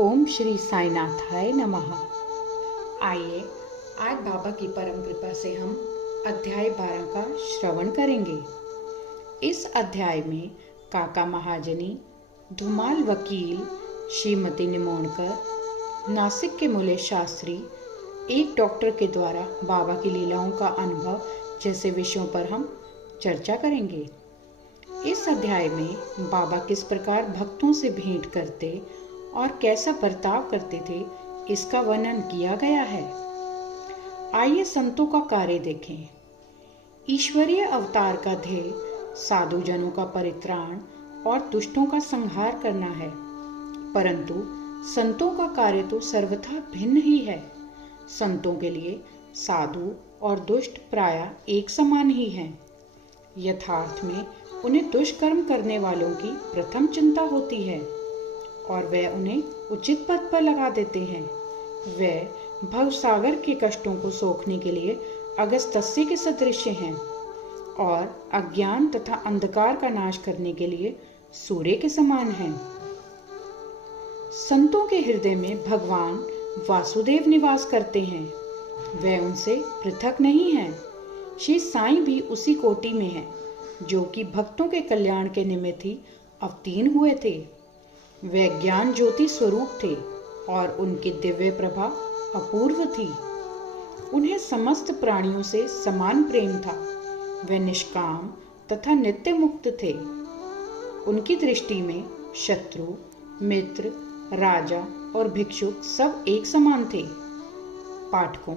ओम श्री साईनाथाय नमः। आइए आज बाबा की परम कृपा से हम अध्याय 12 का श्रवण करेंगे। इस अध्याय में काका महाजनी, धुमाल वकील, श्रीमती निमोणकर, नासिक के मूले शास्त्री, एक डॉक्टर के द्वारा बाबा की लीलाओं का अनुभव जैसे विषयों पर हम चर्चा करेंगे। इस अध्याय में बाबा किस प्रकार भक्तों से भेंट करते और कैसा बर्ताव करते थे, इसका वर्णन किया गया है। आइए संतों का कार्य देखें। ईश्वरीय अवतार का ध्येय साधु जनों का परित्राण और दुष्टों का संहार करना है, परंतु संतों का कार्य तो सर्वथा भिन्न ही है। संतों के लिए साधु और दुष्ट प्रायः एक समान ही हैं। यथार्थ में उन्हें दुष्कर्म करने वालों की प्रथम चिंता होती है और वे उन्हें उचित पद पर लगा देते हैं। वे भवसागर के कष्टों को सोखने के लिए अगस्त्य के सदृश हैं और अज्ञान तथा अंधकार का नाश करने के लिए सूर्य के समान हैं। संतों के हृदय में भगवान वासुदेव निवास करते हैं। वे उनसे पृथक नहीं हैं। श्री साईं भी उसी कोटि में हैं, जो कि भक्तों के कल्याण के निमित्त ही अवतीर्ण हुए थे। वे ज्ञान ज्योति स्वरूप थे और उनकी दिव्य प्रभा अपूर्व थी। उन्हें समस्त प्राणियों से समान प्रेम था। वे निष्काम तथा नित्य मुक्त थे। उनकी दृष्टि में शत्रु, मित्र, राजा और भिक्षुक सब एक समान थे। पाठकों,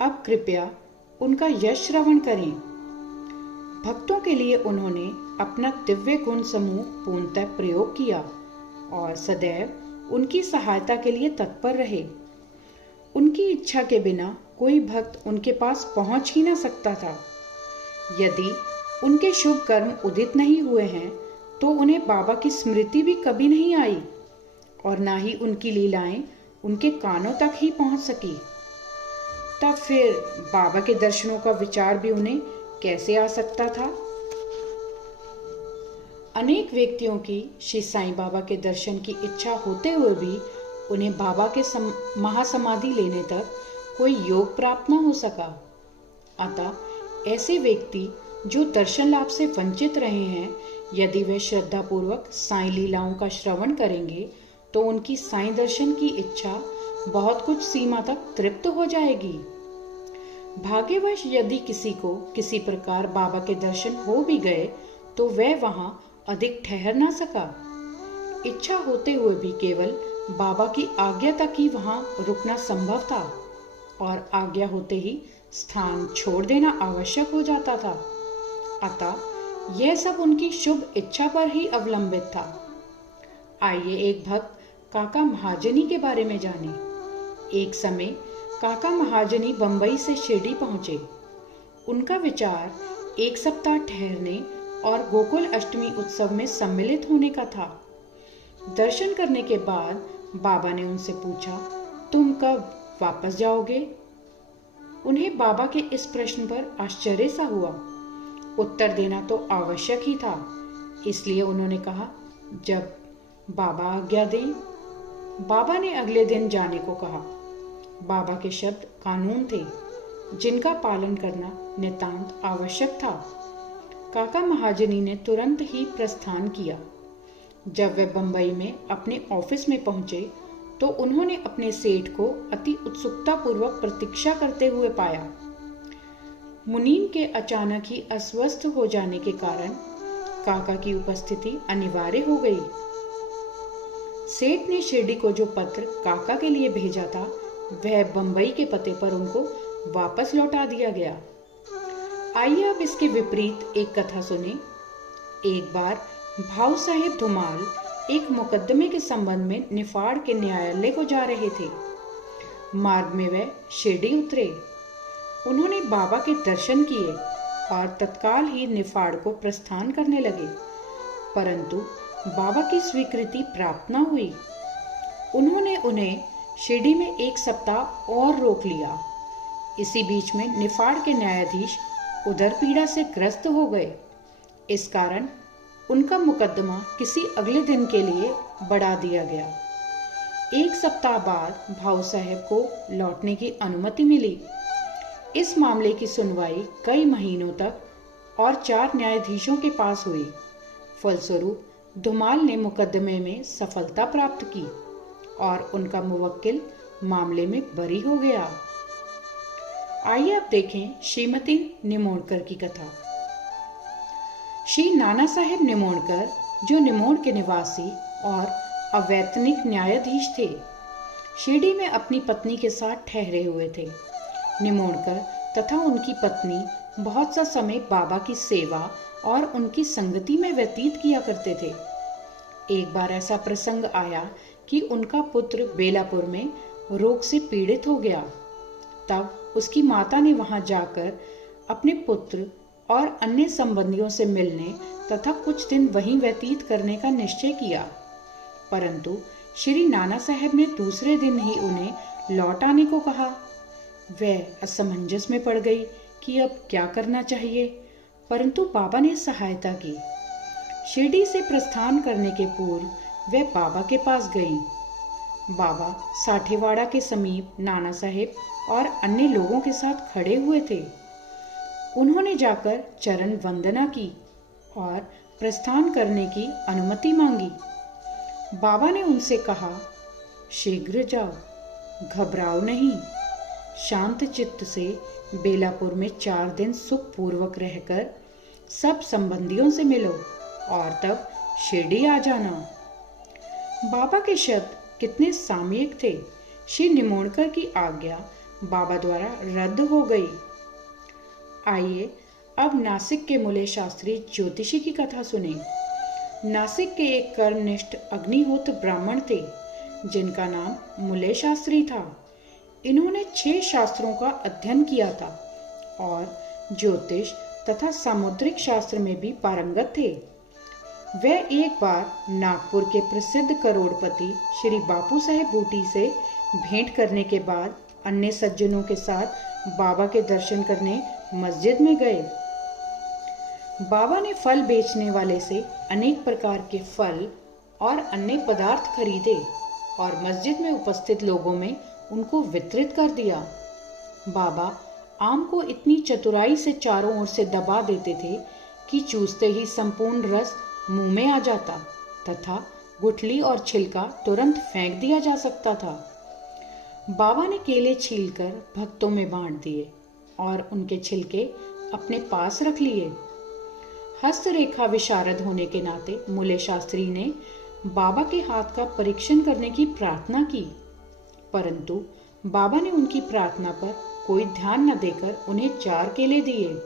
अब कृपया उनका यश श्रवण करें। भक्तों के लिए उन्होंने अपना दिव्य गुण समूह पूर्णतः प्रयोग किया और सदैव उनकी सहायता के लिए तत्पर रहे। उनकी इच्छा के बिना कोई भक्त उनके पास पहुंच ही न सकता था। यदि उनके शुभ कर्म उदित नहीं हुए हैं तो उन्हें बाबा की स्मृति भी कभी नहीं आई और ना ही उनकी लीलाएं उनके कानों तक ही पहुंच सकी। तब फिर बाबा के दर्शनों का विचार भी उन्हें कैसे आ सकता था। अनेक व्यक्तियों की श्री साईं बाबा के दर्शन की इच्छा होते हुए भी उन्हें बाबा के महासमाधि लेने तक कोई योग प्राप्त न हो सका। अतः ऐसे व्यक्ति जो दर्शन लाभ से वंचित रहे हैं, यदि वे श्रद्धा पूर्वक साईं लीलाओं का श्रवण करेंगे तो उनकी साईं दर्शन की इच्छा बहुत कुछ सीमा तक तृप्त हो जाएगी। भाग्यवश यदि किसी को किसी प्रकार बाबा के दर्शन हो भी गए तो वह वहां अधिक ठहर ना सका। इच्छा होते हुए भी केवल बाबा की आज्ञा तक ही वहां रुकना संभव था और आज्ञा होते ही स्थान छोड़ देना आवश्यक हो जाता था। अतः यह सब उनकी शुभ इच्छा पर ही अवलंबित था। आइए एक भक्त काका महाजनी के बारे में जानें। एक समय काका महाजनी बंबई से शिरडी पहुंचे। उनका विचार एक सप्ताह ठहरने और गोकुल अष्टमी उत्सव में सम्मिलित होने का था। दर्शन करने के बाद बाबा ने उनसे पूछा, तुम कब वापस जाओगे? उन्हें बाबा के इस प्रश्न पर आश्चर्य सा हुआ। उत्तर देना तो आवश्यक ही था, इसलिए उन्होंने कहा, जब बाबा आज्ञा दें। बाबा ने अगले दिन जाने को कहा। बाबा के शब्द कानून थे, जिनका पालन करना नितांत आवश्यक था। काका महाजनी ने तुरंत ही प्रस्थान किया। जब वे बंबई में अपने ऑफिस में पहुंचे तो उन्होंने अपने सेठ को अति उत्सुकता पूर्वक प्रतीक्षा करते हुए पाया। मुनीम के अचानक ही अस्वस्थ हो जाने के कारण काका की उपस्थिति अनिवार्य हो गई। सेठ ने शिरडी को जो पत्र काका के लिए भेजा था, वह बंबई के पते पर उनको वापस लौटा दिया गया। आइए अब इसके विपरीत एक कथा सुने। एक बार भाऊ साहेब धुमाल एक मुकदमे के संबंध में निफाड़ के न्यायालय को जा रहे थे। मार्ग में वे शिरडी उतरे। उन्होंने बाबा के दर्शन किए और तत्काल ही निफाड़ को प्रस्थान करने लगे, परंतु बाबा की स्वीकृति प्राप्त न हुई। उन्होंने उन्हें शिरडी में एक सप्ताह और रोक लिया। इसी बीच में निफाड़ के न्यायाधीश उदर पीड़ा से ग्रस्त हो गए। इस कारण उनका मुकदमा किसी अगले दिन के लिए बढ़ा दिया गया। 1 सप्ताह बाद भाऊ साहब को लौटने की अनुमति मिली। इस मामले की सुनवाई कई महीनों तक और 4 न्यायाधीशों के पास हुई। फलस्वरूप धुमाल ने मुकदमे में सफलता प्राप्त की और उनका मुवक्किल मामले में बरी हो गया। आइए अब देखें श्रीमती निमोणकर की कथा। श्री नाना साहेब निमोणकर, जो निमोण के निवासी और अवैतनिक न्यायाधीश थे, शिरडी में अपनी पत्नी के साथ ठहरे हुए थे। निमोणकर तथा उनकी पत्नी बहुत सा समय बाबा की सेवा और उनकी संगति में व्यतीत किया करते थे। एक बार ऐसा प्रसंग आया कि उनका पुत्र बेलापुर में रोग से पीड़ित हो गया। तब उसकी माता ने वहां जाकर अपने पुत्र और अन्य संबंधियों से मिलने तथा कुछ दिन वहीं व्यतीत करने का निश्चय किया, परंतु श्री नाना साहब ने दूसरे दिन ही उन्हें लौट आने को कहा। वह असमंजस में पड़ गई कि अब क्या करना चाहिए, परंतु बाबा ने सहायता की। शिरडी से प्रस्थान करने के पूर्व वह बाबा के पास गई। बाबा साठेवाड़ा के समीप नाना साहेब और अन्य लोगों के साथ खड़े हुए थे। उन्होंने जाकर चरण वंदना की और प्रस्थान करने की अनुमति मांगी। बाबा ने उनसे कहा, शीघ्र जाओ, घबराओ नहीं। शांत चित्त से बेलापुर में 4 दिन सुखपूर्वक रहकर सब संबंधियों से मिलो और तब शिरडी आ जाना। बाबा के शब्द कितने सामयिक थे। श्री निमोणकर की आज्ञा बाबा द्वारा रद्द हो गई। आइए अब नासिक के मूले शास्त्री ज्योतिषी की कथा सुने। नासिक के एक कर्मनिष्ठ अग्निहोत्र ब्राह्मण थे जिनका नाम मूले शास्त्री था। इन्होंने 6 शास्त्रों का अध्ययन किया था और ज्योतिष तथा सामुद्रिक शास्त्र में भी पारंगत थे। वह एक बार नागपुर के प्रसिद्ध करोड़पति श्री बापू साहेब बूटी से भेंट करने के बाद अन्य सज्जनों के साथ बाबा के दर्शन करने मस्जिद में गए। बाबा ने फल बेचने वाले से अनेक प्रकार के फल और अन्य पदार्थ खरीदे और मस्जिद में उपस्थित लोगों में उनको वितरित कर दिया। बाबा आम को इतनी चतुराई से चारों ओर से दबा देते थे कि चूसते ही संपूर्ण रस मुंह में आ जाता तथा गुठली और छिलका तुरंत फेंक दिया जा सकता था। बाबा ने केले छीलकर भक्तों में बांट दिए और उनके छिलके अपने पास रख लिए। हस्तरेखा विशारद होने के नाते मूले शास्त्री ने बाबा के हाथ का परीक्षण करने की प्रार्थना की, परंतु बाबा ने उनकी प्रार्थना पर कोई ध्यान न देकर उन्हें 4 केले दिए।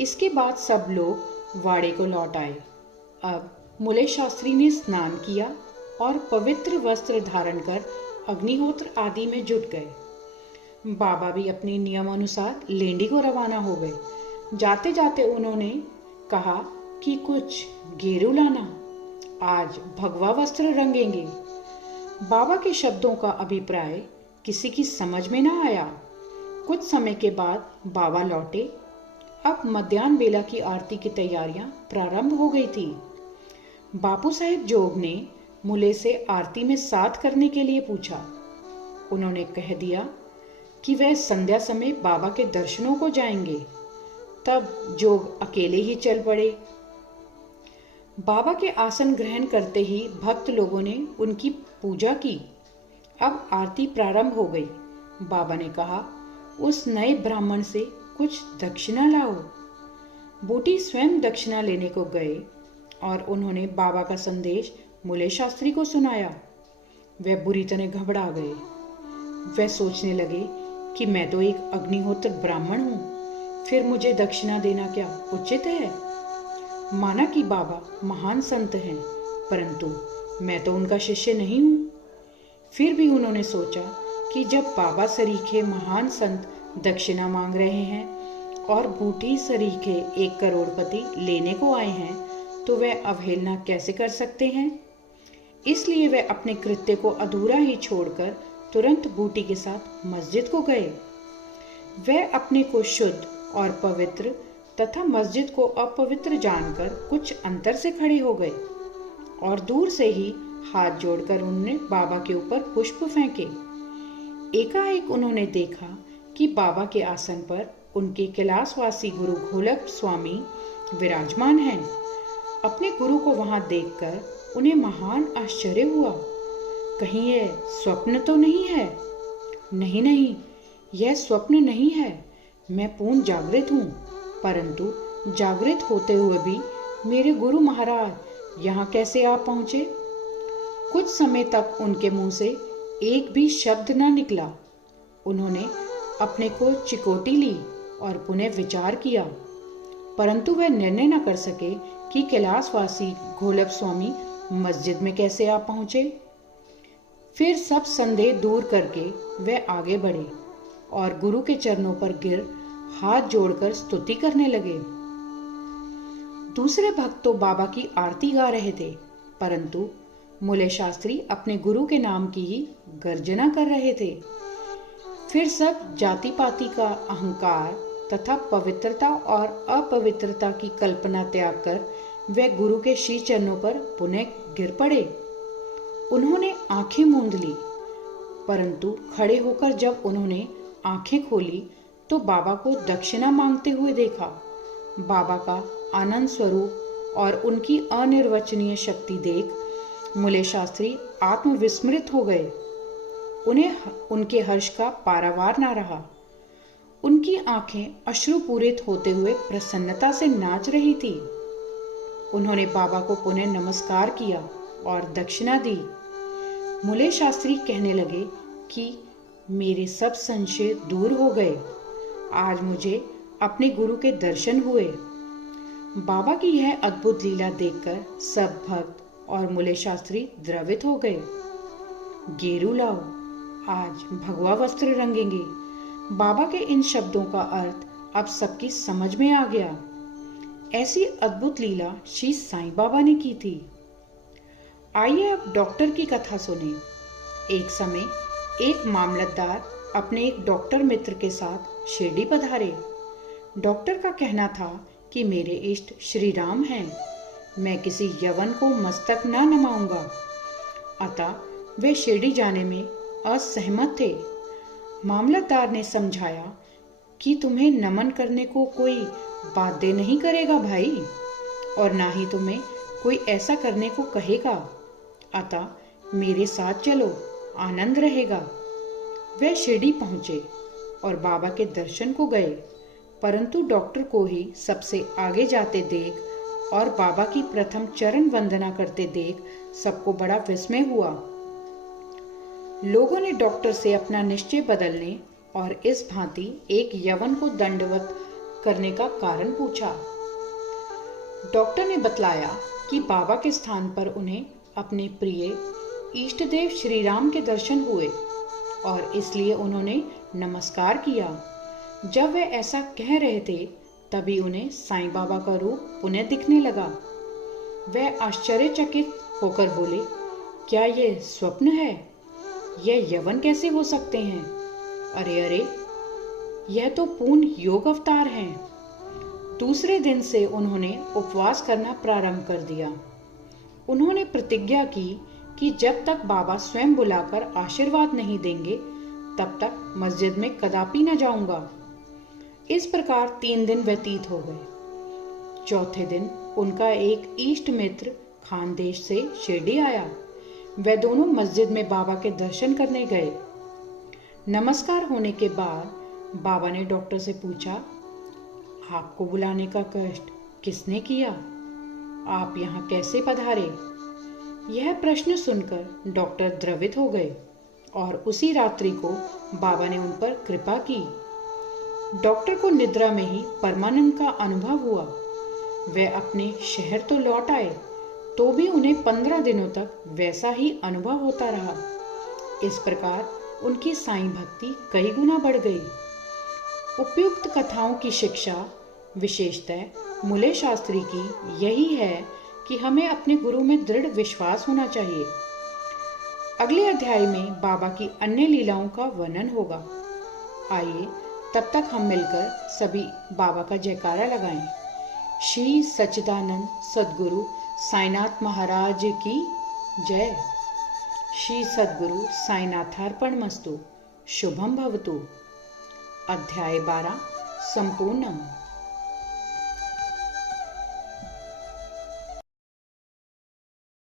इसके बाद सब लोग वाड़े को लौट आए। अब मूले शास्त्री ने स्नान किया और पवित्र वस्त्र धारण कर अग्निहोत्र आदि में जुट गए। बाबा भी अपने नियम अनुसार लेंडी को रवाना हो गए। जाते जाते उन्होंने कहा कि कुछ गेरू लाना, आज भगवा वस्त्र रंगेंगे। बाबा के शब्दों का अभिप्राय किसी की समझ में न आया। कुछ समय के बाद बाबा लौटे। अब मध्याह्न बेला की आरती की तैयारियां प्रारंभ हो गई थी। बापू साहेब जोग ने मूले से आरती में साथ करने के लिए पूछा। उन्होंने कह दिया कि वह संध्या समय बाबा के दर्शनों को जाएंगे। तब जोग अकेले ही चल पड़े। बाबा के आसन ग्रहण करते ही भक्त लोगों ने उनकी पूजा की। अब आरती प्रारंभ हो गई। बाबा ने कहा, उस नए ब्राह्मण से कुछ दक्षिणा लाओ। बूटी स्वयं दक्षिणा लेने को गए और उन्होंने बाबा का संदेश मूले शास्त्री को सुनाया। वह बुरी तरह घबरा गए। वह सोचने लगे कि मैं तो एक अग्निहोत्र ब्राह्मण हूं, फिर मुझे दक्षिणा देना क्या उचित है? माना कि बाबा महान संत हैं, परंतु मैं तो उनका शिष्य नहीं हूं। फिर भी उन्होंने सोचा कि जब बाबा सरीखे महान संत दक्षिणा मांग रहे हैं और बूटी सरीखे 1 करोड़पति लेने को आए हैं, तो वह अवहेलना कैसे कर सकते हैं। इसलिए वह अपने कृत्य को अधूरा ही छोड़कर तुरंत बूटी के साथ मस्जिद को गए। वह अपने को शुद्ध और पवित्र तथा मस्जिद को अपवित्र जानकर कुछ अंतर से खड़े हो गए और दूर से ही हाथ जोड़कर उन्होंने बाबा के ऊपर पुष्प फेंके। एकाएक उन्होंने देखा कि बाबा के आसन पर उनके कैलाशवासी गुरु घोलप स्वामी विराजमान हैं। अपने गुरु को वहां देखकर उन्हें महान आश्चर्य हुआ। कहीं यह स्वप्न तो नहीं है? नहीं नहीं, यह स्वप्न नहीं है। मैं पूर्ण जागृत हूँ, परंतु जागृत होते हुए भी मेरे गुरु महाराज यहाँ कैसे आ पहुंचे? कुछ समय तक उनके मुंह से एक भी शब्द न निकला। उन्होंने अपने को चिकोटी ली और पुनः विचार किया, परंतु वह निर्णय न कर सके कि कैलाशवासी घोलप स्वामी मस्जिद में कैसे आ पहुंचे। फिर सब संदेह दूर करके वे आगे बढ़े और गुरु के चरणों पर गिर हाथ जोड़कर स्तुति करने लगे। दूसरे भक्त तो बाबा की आरती गा रहे थे, परंतु मूले शास्त्री अपने गुरु के नाम की ही गर्जना कर रहे थे। फिर सब जाति पाति का अहंकार तथा पवित्रता और अपवित्रता की कल्पना त्याग कर वे गुरु के श्री चरणों पर पुनः गिर पड़े। उन्होंने आंखें मूंद ली, परंतु खड़े होकर जब उन्होंने आंखें खोली तो बाबा को दक्षिणा मांगते हुए देखा। बाबा का आनंद स्वरूप और उनकी अनिर्वचनीय शक्ति देख मूले शास्त्री आत्मविस्मृत हो गए। उन्हें उनके हर्ष का पारावार न रहा। उनकी आंखें अश्रुपूरित होते हुए प्रसन्नता से नाच रही थी। उन्होंने बाबा को पुनः नमस्कार किया और दक्षिणा दी। मूले शास्त्री कहने लगे कि मेरे सब संशय दूर हो गए। आज मुझे अपने गुरु के दर्शन हुए। बाबा की यह अद्भुत लीला देखकर सब भक्त और मूले शास्त्री द्रवित हो गए। गेरू लाओ, आज भगवा वस्त्र रंगेंगे। बाबा के इन शब्दों का अर्थ अब सबकी समझ में आ गया। ऐसी अद्भुत लीला श्री साईं बाबा ने की थी। आइए अब डॉक्टर की कथा सुने। एक समय एक मामलतदार अपने एक डॉक्टर मित्र के साथ शिरडी पधारे। डॉक्टर का कहना था कि मेरे इष्ट श्री राम हैं, मैं किसी यवन को मस्तक न नमाऊंगा। अतः वे शिरडी जाने में असहमत थे। मामलतदार ने समझाया कि तुम्हें नमन करने को कोई बाध्य नहीं करेगा भाई, और ना ही तुम्हें कोई ऐसा करने को कहेगा। अतः मेरे साथ चलो, आनंद रहेगा। वे शिरडी पहुंचे और बाबा के दर्शन को गए, परंतु डॉक्टर को ही सबसे आगे जाते देख और बाबा की प्रथम चरण वंदना करते देख सबको बड़ा विस्मय हुआ। लोगों ने डॉक्टर से अपना निश्चय बदलने और इस भांति एक यवन को दंडवत करने का कारण पूछा। डॉक्टर ने बतलाया कि बाबा के स्थान पर उन्हें अपने प्रिय इष्ट देव श्री राम के दर्शन हुए और इसलिए उन्होंने नमस्कार किया। जब वे ऐसा कह रहे थे तभी उन्हें साईं बाबा का रूप पुनः दिखने लगा। वे आश्चर्यचकित होकर बोले, क्या यह स्वप्न है? यह यवन कैसे हो सकते हैं? अरे अरे, यह तो पूर्ण योग अवतार हैं। दूसरे दिन से उन्होंने उपवास करना प्रारंभ कर दिया। उन्होंने प्रतिज्ञा की कि जब तक बाबा स्वयं बुलाकर आशीर्वाद नहीं देंगे तब तक मस्जिद में कदापि न जाऊंगा। इस प्रकार 3 दिन व्यतीत हो गए। चौथे दिन उनका एक इष्ट मित्र खानदेश से शिरडी आया। वे दोनों मस्जिद में बाबा के दर्शन करने गए। नमस्कार होने के बाद बाबा ने डॉक्टर से पूछा, आपको बुलाने का कष्ट किसने किया? आप यहाँ कैसे पधारे? यह प्रश्न सुनकर डॉक्टर द्रवित हो गए और उसी रात्रि को बाबा ने उन पर कृपा की। डॉक्टर को निद्रा में ही परमानंद का अनुभव हुआ। वे अपने शहर तो लौट आए तो भी उन्हें 15 दिनों तक वैसा ही अनुभव होता रहा। इस प्रकार उनकी साईं भक्ति कई गुना बढ़ गई। उपयुक्त कथाओं की शिक्षा विशेषतः मूले शास्त्री की यही है कि हमें अपने गुरु में दृढ़ विश्वास होना चाहिए। अगले अध्याय में बाबा की अन्य लीलाओं का वर्णन होगा। आइए तब तक हम मिलकर सभी बाबा का जयकारा लगाएं। श्री सच्चिदानंद सद्गुरु साईनाथ महाराज की जय श्री सद्गुरु साईनाथार्पणमस्तु। शुभम भवतु। अध्याय 12 संपूर्णम।